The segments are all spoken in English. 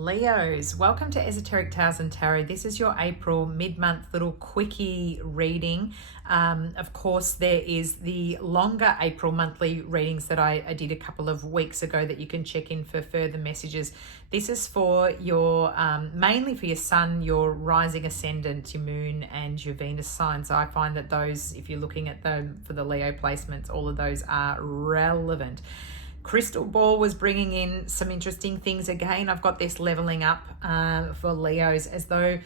Leos, welcome to Esoteric Tales and Tarot. This is your April mid-month little quickie reading. Of course, there is the longer April monthly readings that I did a couple of weeks ago that you can check in for further messages. This is for your, mainly for your sun, your rising ascendant, your moon and your Venus signs. So I find that those, if you're looking at them for the Leo placements, all of those are relevant. Crystal ball was bringing in some interesting things again. I've got this leveling up for Leos, as though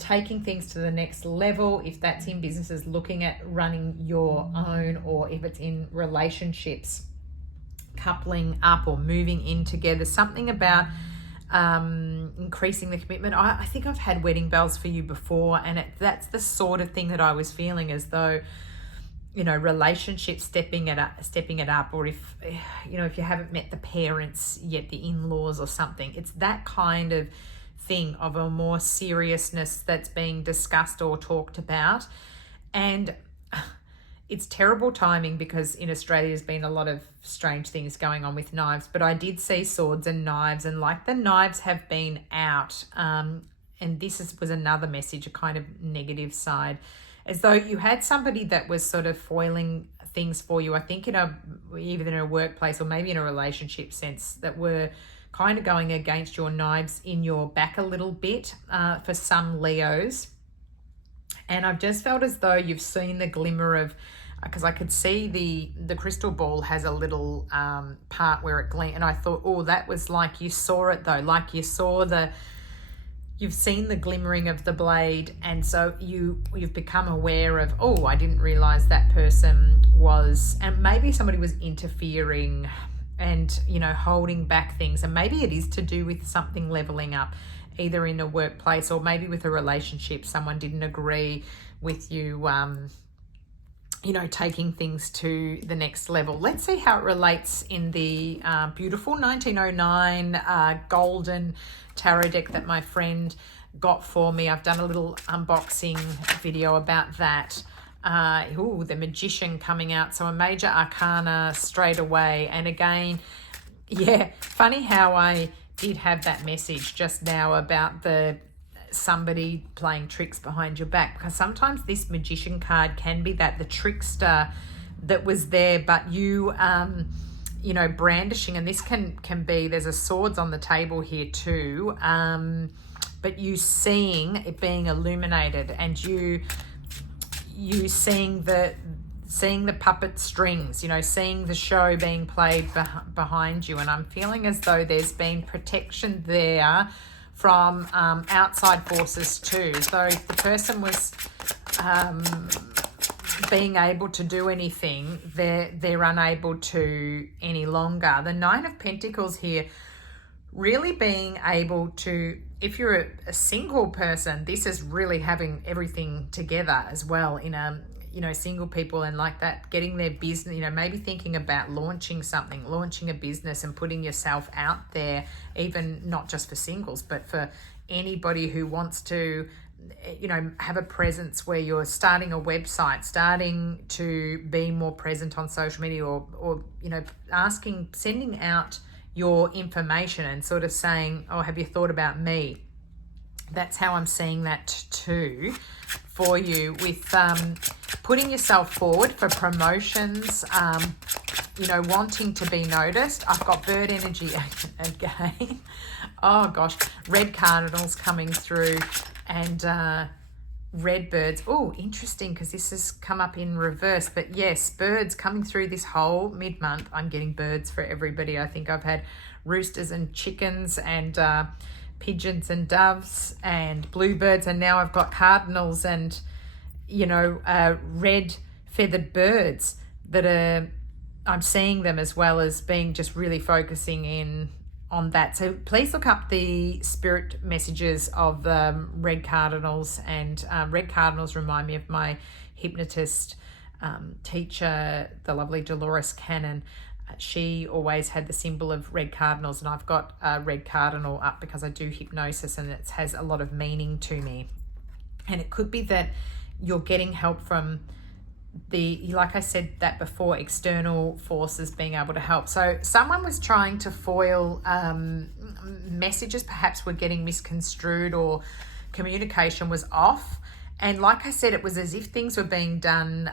taking things to the next level, if that's in businesses, looking at running your own, or if it's in relationships, coupling up or moving in together, something about increasing the commitment. I think I've had wedding bells for you before, and that's the sort of thing that I was feeling, as though, you know, relationships stepping it up, or if, you know, if you haven't met the parents yet, the in-laws or something, it's that kind of thing of a more seriousness that's being discussed or talked about. And it's terrible timing, because in Australia there's been a lot of strange things going on with knives, but I did see swords and knives, and like the knives have been out, and this was another message, a kind of negative side, as though you had somebody that was sort of foiling things for you, I think either in a workplace or maybe in a relationship sense, that were kind of going against your, knives in your back a little bit for some Leos. And I've just felt as though you've seen the glimmer of, because I could see the crystal ball has a little part where it gleamed, and I thought, oh, that was like you saw it though, like you saw you've seen the glimmering of the blade, and so you've become aware of, oh, I didn't realize that person was, and maybe somebody was interfering and, you know, holding back things, and maybe it is to do with something leveling up, either in a workplace or maybe with a relationship. Someone didn't agree with you, you know, taking things to the next level. Let's see how it relates in the beautiful 1909 golden tarot deck that my friend got for me. I've done a little unboxing video about that. The Magician coming out, so a major arcana straight away. And again, yeah, funny how I did have that message just now about somebody playing tricks behind your back, because sometimes this Magician card can be the trickster that was there, but you know, brandishing, and this can be, there's a swords on the table here too, but you seeing it being illuminated, and you seeing the puppet strings, you know, seeing the show being played behind you. And I'm feeling as though there's been protection there from outside forces too. So if the person was being able to do anything, they're unable to any longer. The Nine of Pentacles here, really being able to, if you're a single person, this is really having everything together as well, in a, you know, single people, and like that, getting their business, you know, maybe thinking about launching something, launching a business and putting yourself out there, even not just for singles, but for anybody who wants to, you know, have a presence, where you're starting a website, starting to be more present on social media, or you know, sending out your information and sort of saying, oh, have you thought about me? That's how I'm seeing that too for you, with putting yourself forward for promotions, you know, wanting to be noticed. I've got bird energy again. Oh gosh, red cardinals coming through, and red birds. Oh, interesting, because this has come up in reverse, but yes, birds coming through this whole mid-month. I'm getting birds for everybody. I think I've had roosters and chickens, and pigeons and doves and bluebirds, and now I've got cardinals and, you know, red feathered birds that are, I'm seeing them as well as being just really focusing in on that. So please look up the spirit messages of red cardinals, and red cardinals remind me of my hypnotist teacher, the lovely Dolores Cannon. She always had the symbol of red cardinals, and I've got a red cardinal up because I do hypnosis, and it has a lot of meaning to me. And it could be that you're getting help from like I said that before, external forces being able to help. So someone was trying to foil messages, perhaps were getting misconstrued, or communication was off. And like I said, it was as if things were being done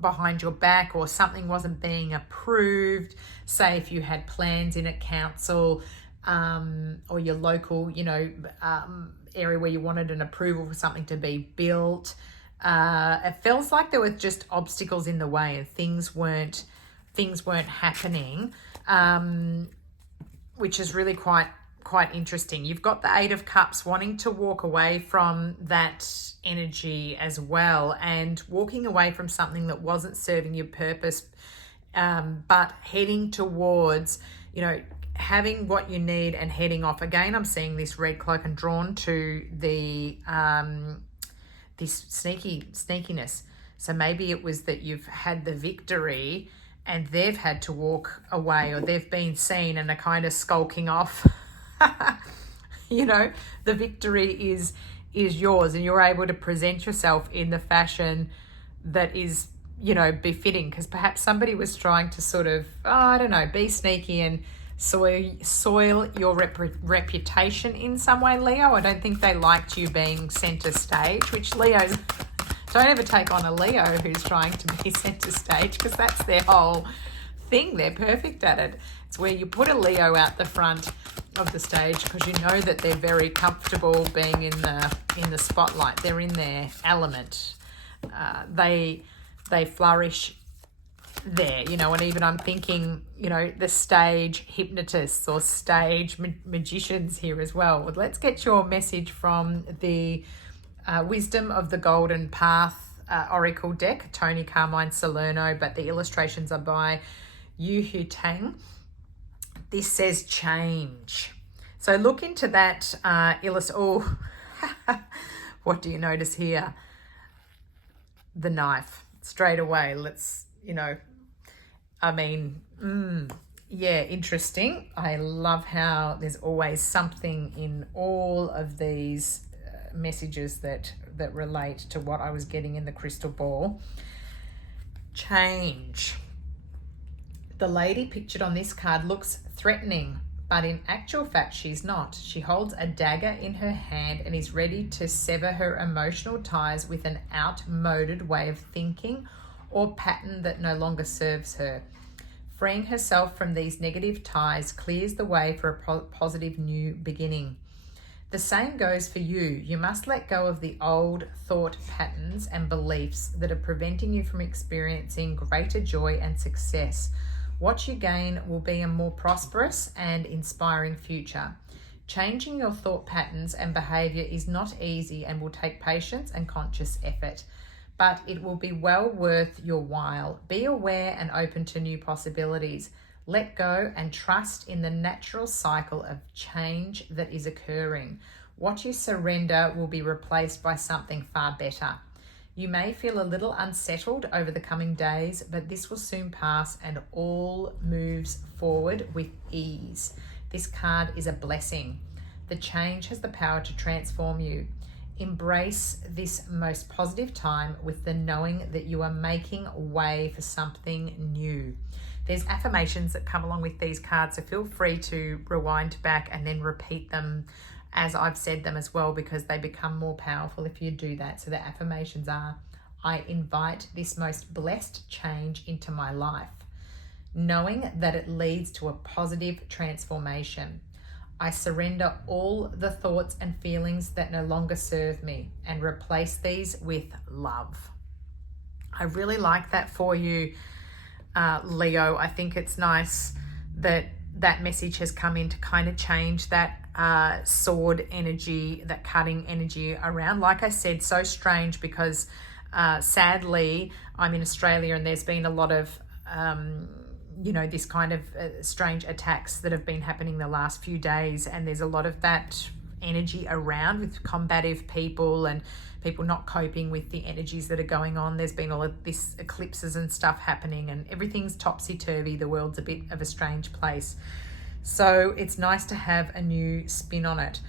behind your back, or something wasn't being approved. Say if you had plans in a council or your local, area where you wanted an approval for something to be built. It feels like there were just obstacles in the way, and things weren't happening, which is really quite interesting. You've got the Eight of Cups wanting to walk away from that energy as well, and walking away from something that wasn't serving your purpose, but heading towards, having what you need and heading off. Again, I'm seeing this red cloak and drawn to the this sneakiness. So maybe it was that you've had the victory and they've had to walk away, or they've been seen and are kind of skulking off. The victory is yours, and you're able to present yourself in the fashion that is, befitting, because perhaps somebody was trying to sort of, be sneaky and soil your reputation in some way, Leo. I don't think they liked you being center stage, which Leos don't ever take on a Leo who's trying to be center stage, because that's their whole thing. They're perfect at it. It's where you put a Leo out the front of the stage, because you know that they're very comfortable being in the spotlight. They're in their element. They flourish there, and even I'm thinking, the stage hypnotists or stage magicians here as well. Let's get your message from the Wisdom of the Golden Path Oracle deck, Toni, Caine, Salerno, but the illustrations are by Yuehui, Tang. This says change. So look into that what do you notice here? The knife. Straight away, let's, interesting. I love how there's always something in all of these messages that relate to what I was getting in the crystal ball. Change. The lady pictured on this card looks threatening, but in actual fact, she's not. She holds a dagger in her hand and is ready to sever her emotional ties with an outmoded way of thinking or pattern that no longer serves her. Freeing herself from these negative ties clears the way for a positive new beginning. The same goes for you. You must let go of the old thought patterns and beliefs that are preventing you from experiencing greater joy and success. What you gain will be a more prosperous and inspiring future. Changing your thought patterns and behavior is not easy and will take patience and conscious effort, but it will be well worth your while. Be aware and open to new possibilities. Let go and trust in the natural cycle of change that is occurring. What you surrender will be replaced by something far better. You may feel a little unsettled over the coming days, but this will soon pass and all moves forward with ease. This card is a blessing. The change has the power to transform you. Embrace this most positive time with the knowing that you are making way for something new. There's affirmations that come along with these cards, so feel free to rewind back and then repeat them as I've said them as well, because they become more powerful if you do that. So the affirmations are: I invite this most blessed change into my life, knowing that it leads to a positive transformation. I surrender all the thoughts and feelings that no longer serve me and replace these with love. I really like that for you, Leo. I think it's nice that that message has come in to kind of change that sword energy, that cutting energy around. Like I said, so strange because sadly I'm in Australia and there's been a lot of this kind of strange attacks that have been happening the last few days, and there's a lot of that energy around with combative people and people not coping with the energies that are going on. There's been all of this eclipses and stuff happening and everything's topsy-turvy. The world's a bit of a strange place. So it's nice to have a new spin on it.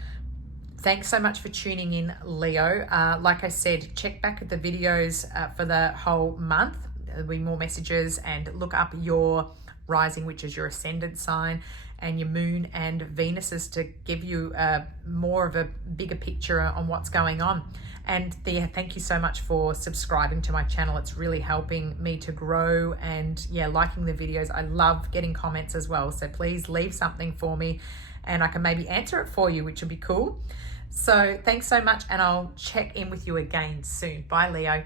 Thanks so much for tuning in, Leo. Like I said, check back at the videos for the whole month. There'll be more messages, and look up your rising, which is your ascendant sign, and your moon and Venuses to give you more of a bigger picture on what's going on. And thank you so much for subscribing to my channel. It's really helping me to grow, and yeah, liking the videos. I love getting comments as well. So please leave something for me and I can maybe answer it for you, which would be cool. So thanks so much, and I'll check in with you again soon. Bye, Leo.